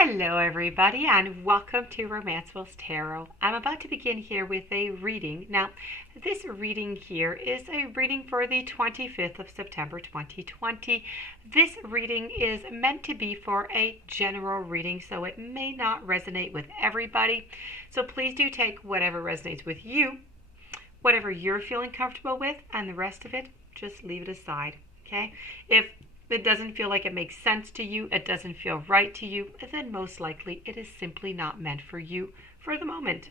Hello, everybody, and welcome to Romancefull's Tarot. I'm about to begin here with a reading. Now, this reading here is a reading for the 25th of September 2020. This reading is meant to be for a general reading, so it may not resonate with everybody. So please do take whatever resonates with you, whatever you're feeling comfortable with, and the rest of it, just leave it aside, okay? If it doesn't feel like it makes sense to you, it doesn't feel right to you, then most likely it is simply not meant for you for the moment.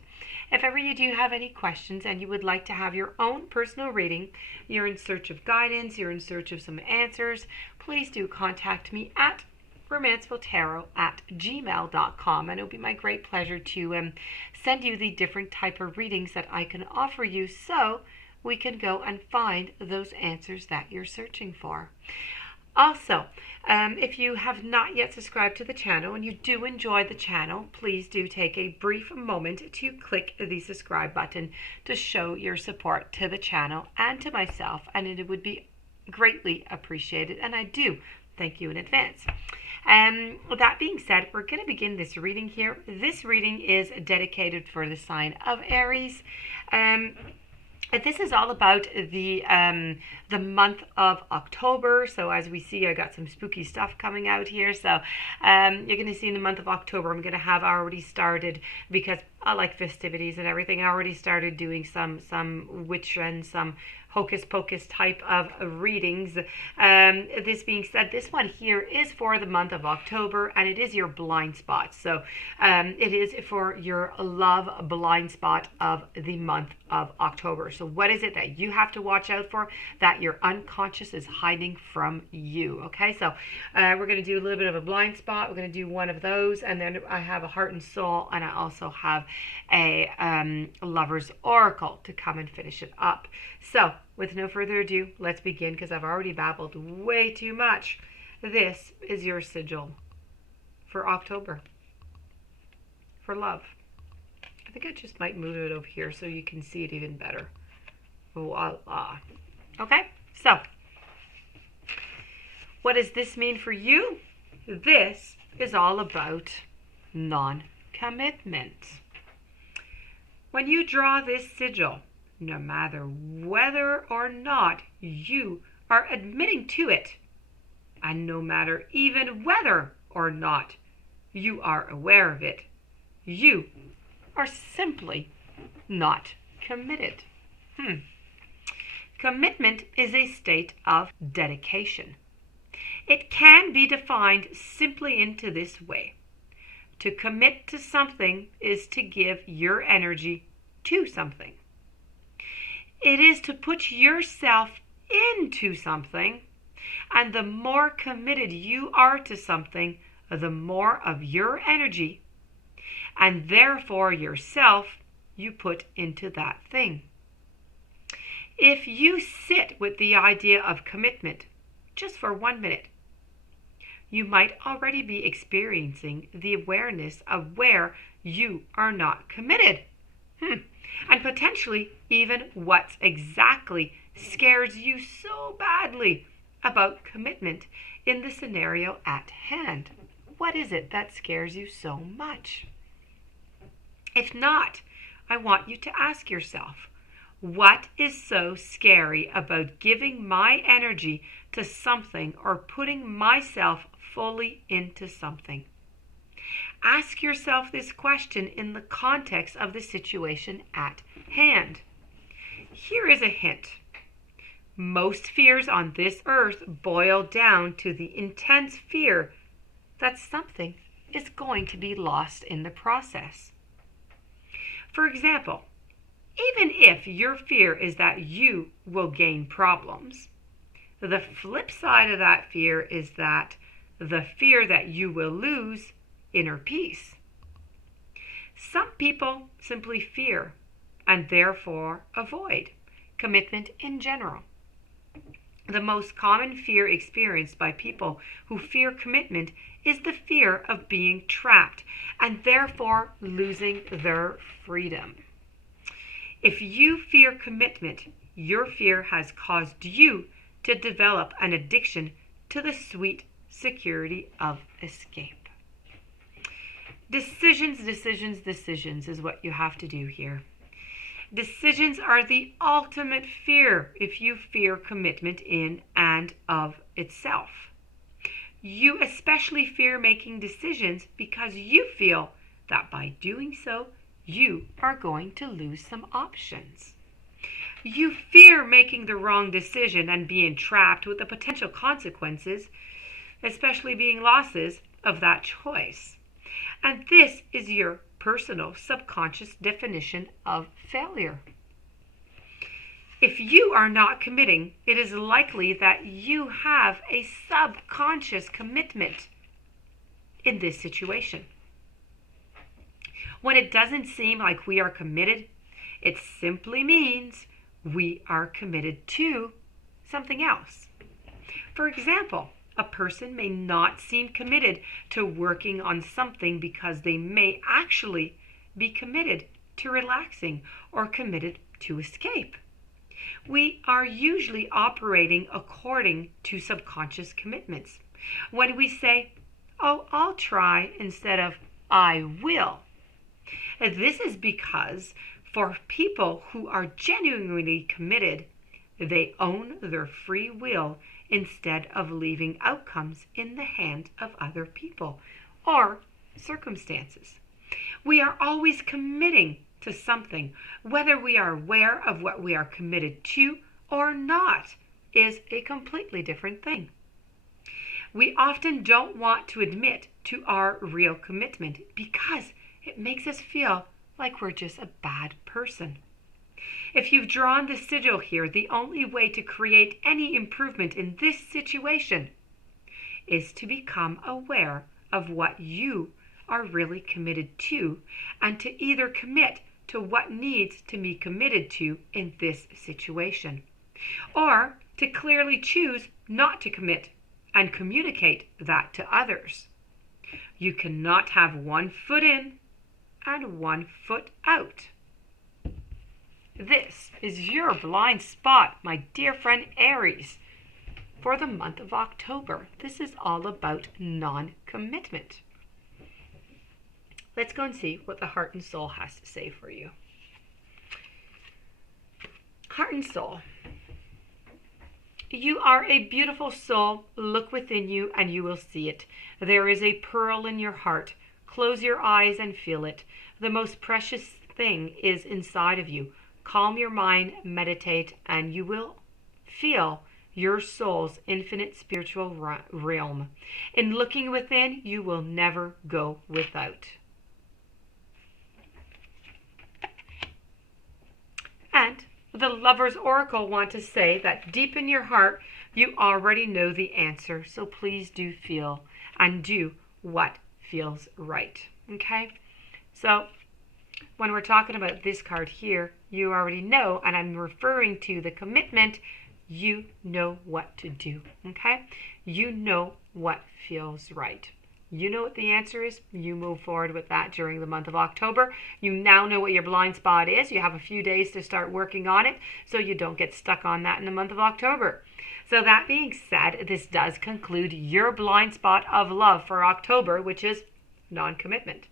If ever you do have any questions and you would like to have your own personal reading, you're in search of guidance, you're in search of some answers, please do contact me at romancefulltarot@gmail.com, and it'll be my great pleasure to send you the different type of readings that I can offer you so we can go and find those answers that you're searching for. Also, if you have not yet subscribed to the channel and you do enjoy the channel, please do take a brief moment to click the subscribe button to show your support to the channel and to myself, and it would be greatly appreciated, and I do thank you in advance. With that being said, we're going to begin this reading here. This reading is dedicated for the sign of Aries. This is all about the month of October. So as we see, I got some spooky stuff coming out here. So you're going to see in the month of October, I'm going to have already started, because I like festivities and everything, I already started doing some witch and some hocus pocus type of readings. This being said, this one here is for the month of October, and it is your blind spot. So it is for your love blind spot of the month of October. So what is it that you have to watch out for that your unconscious is hiding from you? Okay, so we're going to do a little bit of a blind spot. We're going to do one of those, and then I have a heart and soul, and I also have a lover's oracle to come and finish it up. So with no further ado, let's begin, because I've already babbled way too much. This is your sigil for October, for love. I think I just might move it over here so you can see it even better. Voila. Okay, so what does this mean for you? This is all about non-commitment. When you draw this sigil, no matter whether or not you are admitting to it, and no matter even whether or not you are aware of it, you are simply not committed. Commitment is a state of dedication. It can be defined simply into this way. To commit to something is to give your energy to something. It is to put yourself into something, and the more committed you are to something, the more of your energy, and therefore yourself, you put into that thing. If you sit with the idea of commitment just for 1 minute, you might already be experiencing the awareness of where you are not committed. And potentially even what exactly scares you so badly about commitment in the scenario at hand. What is it that scares you so much? If not, I want you to ask yourself, what is so scary about giving my energy to something or putting myself fully into something? Ask yourself this question in the context of the situation at hand. Here is a hint. Most fears on this earth boil down to the intense fear that something is going to be lost in the process. For example, even if your fear is that you will gain problems, the flip side of that fear is that the fear that you will lose inner peace. Some people simply fear and therefore avoid commitment in general. The most common fear experienced by people who fear commitment is the fear of being trapped and therefore losing their freedom. If you fear commitment, your fear has caused you to develop an addiction to the sweet security of escape. Decisions, decisions, decisions is what you have to do here. Decisions are the ultimate fear if you fear commitment in and of itself. You especially fear making decisions because you feel that by doing so, you are going to lose some options. You fear making the wrong decision and being trapped with the potential consequences, especially being losses of that choice. And this is your personal subconscious definition of failure. If you are not committing, it is likely that you have a subconscious commitment in this situation. When it doesn't seem like we are committed, it simply means we are committed to something else. For example, a person may not seem committed to working on something because they may actually be committed to relaxing or committed to escape. We are usually operating according to subconscious commitments. When we say, "Oh, I'll try," instead of "I will," this is because for people who are genuinely committed, they own their free will instead of leaving outcomes in the hand of other people or circumstances. We are always committing to something. Whether we are aware of what we are committed to or not is a completely different thing. We often don't want to admit to our real commitment because it makes us feel like we're just a bad person. If you've drawn the sigil here, the only way to create any improvement in this situation is to become aware of what you are really committed to and to either commit to what needs to be committed to in this situation, or to clearly choose not to commit and communicate that to others. You cannot have one foot in and one foot out. This is your blind spot, my dear friend Aries, for the month of October. This is all about non-commitment. Let's go and see what the heart and soul has to say for you. Heart and soul. You are a beautiful soul. Look within you and you will see it. There is a pearl in your heart. Close your eyes and feel it. The most precious thing is inside of you. Calm your mind, meditate, and you will feel your soul's infinite spiritual realm. In looking within, you will never go without. And the Lover's Oracle want to say that deep in your heart, you already know the answer. So please do feel and do what feels right. Okay? So when we're talking about this card here, you already know, and I'm referring to the commitment, you know what to do. Okay? You know what feels right. You know what the answer is. You move forward with that during the month of October. You now know what your blind spot is. You have a few days to start working on it so you don't get stuck on that in the month of October. So that being said, this does conclude your blind spot of love for October, which is non-commitment.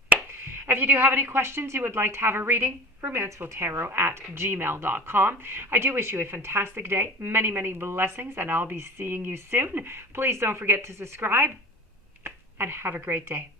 If you do have any questions you would like to have a reading, romancefulltarot@gmail.com. I do wish you a fantastic day, many, many blessings, and I'll be seeing you soon. Please don't forget to subscribe. And have a great day.